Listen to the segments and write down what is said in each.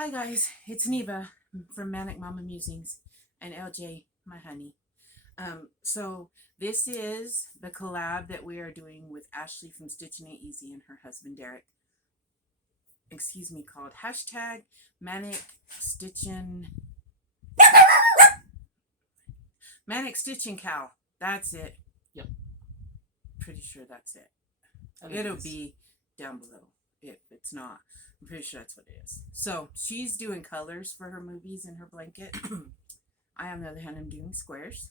Hi guys, it's Neva from Manic Mama Musings and LJ, my honey. So this is the collab that we are doing with Ashley from Stitchin' Ain't Easy and her husband Derek. Excuse me, called hashtag Manic Stitchin' Manic Stitchin' Cow. That's it. Yep. Pretty sure that's it. It'll be down below if it's not. I'm pretty sure that's what it is. So she's doing colors for her movies in her blanket. I, on the other hand, am doing squares.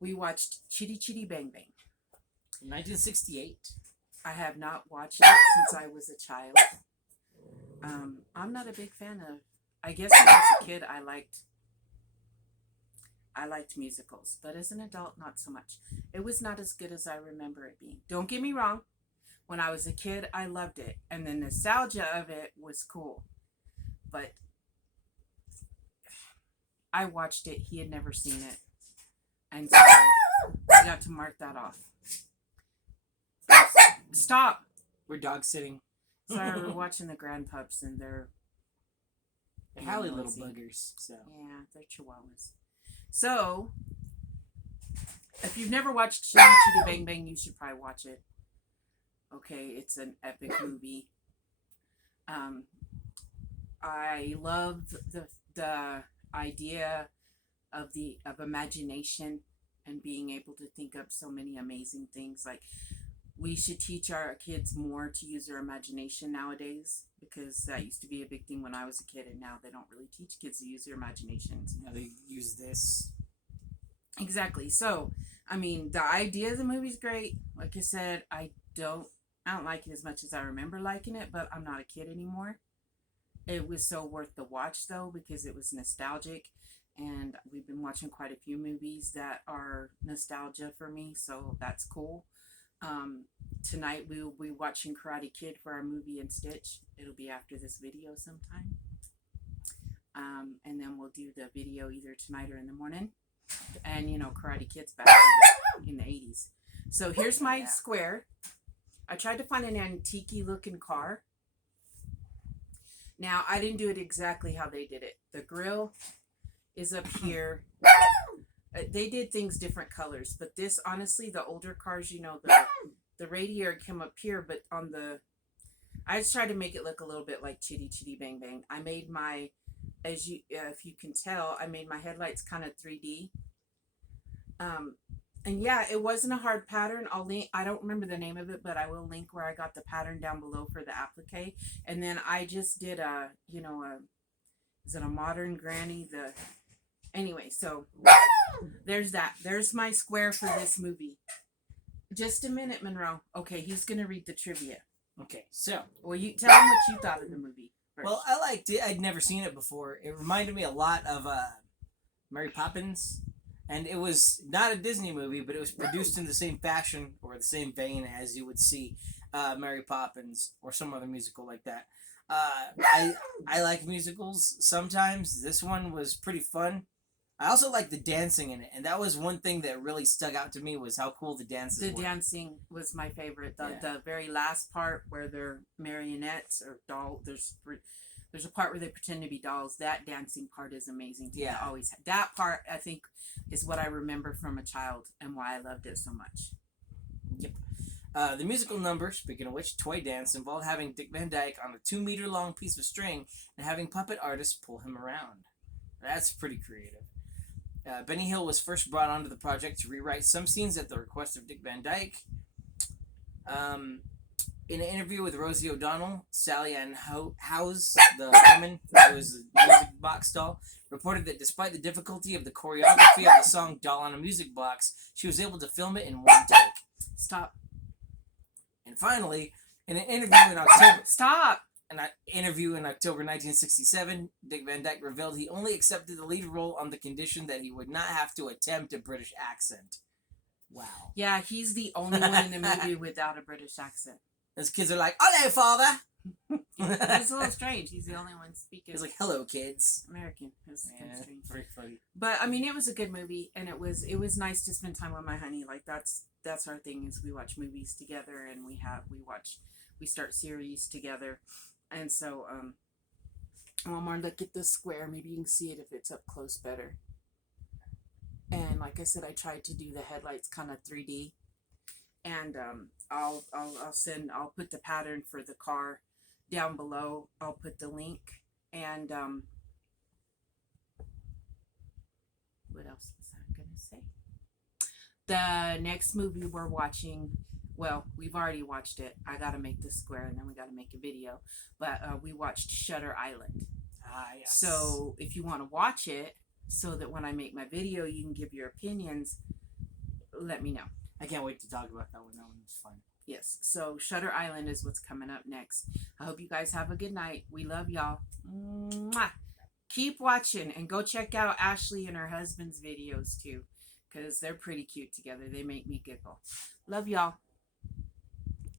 We watched Chitty Bang Bang. 1968. I have not watched it since I was a child. I'm not a big fan of. I guess when I was a kid, I liked musicals, but as an adult, not so much. It was not as good as I remember it being. Don't get me wrong. When I was a kid, I loved it, and the nostalgia of it was cool. But I watched it. He had never seen it, and so I got to mark that off. Stop. We're dog sitting. Sorry, we're watching the grandpups, and they're howly little noisy. buggers. So Yeah, they're chihuahuas. So, if you've never watched Chitty Bang Bang, you should probably watch it. Okay, it's an epic movie. I love the idea of imagination and being able to think up so many amazing things. Like, we should teach our kids more to use their imagination nowadays, because that used to be a big thing when I was a kid, and now they don't really teach kids to use their imaginations. now they use this. Exactly. So, I mean, the idea of the movie's great. Like I said, I don't like it as much as I remember liking it, but I'm not a kid anymore. It was so worth the watch, though, because it was nostalgic, and we've been watching quite a few movies that are nostalgia for me, so that's cool. Tonight we will be watching Karate Kid for our movie and Stitch. It'll be after this video sometime. And then we'll do the video either tonight or in the morning. And, Karate Kid's back in the 80s. So here's my square. I tried to find an antique looking car. Now, I didn't do it exactly how they did it. The grill is up here. They did things different colors, but this, honestly, the older cars, the radiator came up here, but I just tried to make it look a little bit like Chitty Bang Bang. I made my, if you can tell, I made my headlights kind of 3D. And yeah, it wasn't a hard pattern. I'll link. I don't remember the name of it, but I will link where I got the pattern down below for the applique. And then I just did is it a modern granny? Anyway, so there's that. There's my square for this movie. Just a minute, Monroe. Okay, he's gonna read the trivia. Okay, so. Well, you tell him what you thought of the movie first. Well, I liked it. I'd never seen it before. It reminded me a lot of Mary Poppins. And it was not a Disney movie, but it was produced in the same fashion or the same vein as you would see Mary Poppins or some other musical like that. I like musicals sometimes. This one was pretty fun. I also like the dancing in it, and that was one thing that really stuck out to me was how cool the dances were. The dancing was my favorite. The very last part where they're marionettes or doll. There's a part where they pretend to be dolls. That dancing part is amazing. Yeah. That part, I think, is what I remember from a child and why I loved it so much. Yep. The musical number, speaking of which, Toy Dance, involved having Dick Van Dyke on a 2-meter long piece of string and having puppet artists pull him around. That's pretty creative. Benny Hill was first brought onto the project to rewrite some scenes at the request of Dick Van Dyke. In an interview with Rosie O'Donnell, Sally Ann Howes, the woman who was the music box doll, reported that despite the difficulty of the choreography of the song Doll on a Music Box, she was able to film it in one take. Stop. And finally, in an interview in October... Stop! In an interview in October 1967, Dick Van Dyke revealed he only accepted the lead role on the condition that he would not have to attempt a British accent. Wow. Yeah, he's the only one in the movie without a British accent. His kids are like, "Hello, father." It's a little strange. He's the only one speaking. He's like, "Hello, kids." American. It's kind of strange. Very funny. But I mean, it was a good movie, and it was nice to spend time with my honey. Like that's our thing is we watch movies together, and we start series together, and so One more look at the square. Maybe you can see it if it's up close better. And like I said, I tried to do the headlights kind of 3D. And I'll put the pattern for the car down below. I'll put the link. And what else was I gonna say? The next movie we're watching, well, we've already watched it. I gotta make the square and then we gotta make a video. But we watched Shutter Island. Ah, yes. So if you want to watch it, so that when I make my video, you can give your opinions, let me know. I can't wait to talk about that one. That one was fun. Yes. So Shutter Island is what's coming up next. I hope you guys have a good night. We love y'all. Mwah. Keep watching and go check out Ashley and her husband's videos too, because they're pretty cute together. They make me giggle. Love y'all.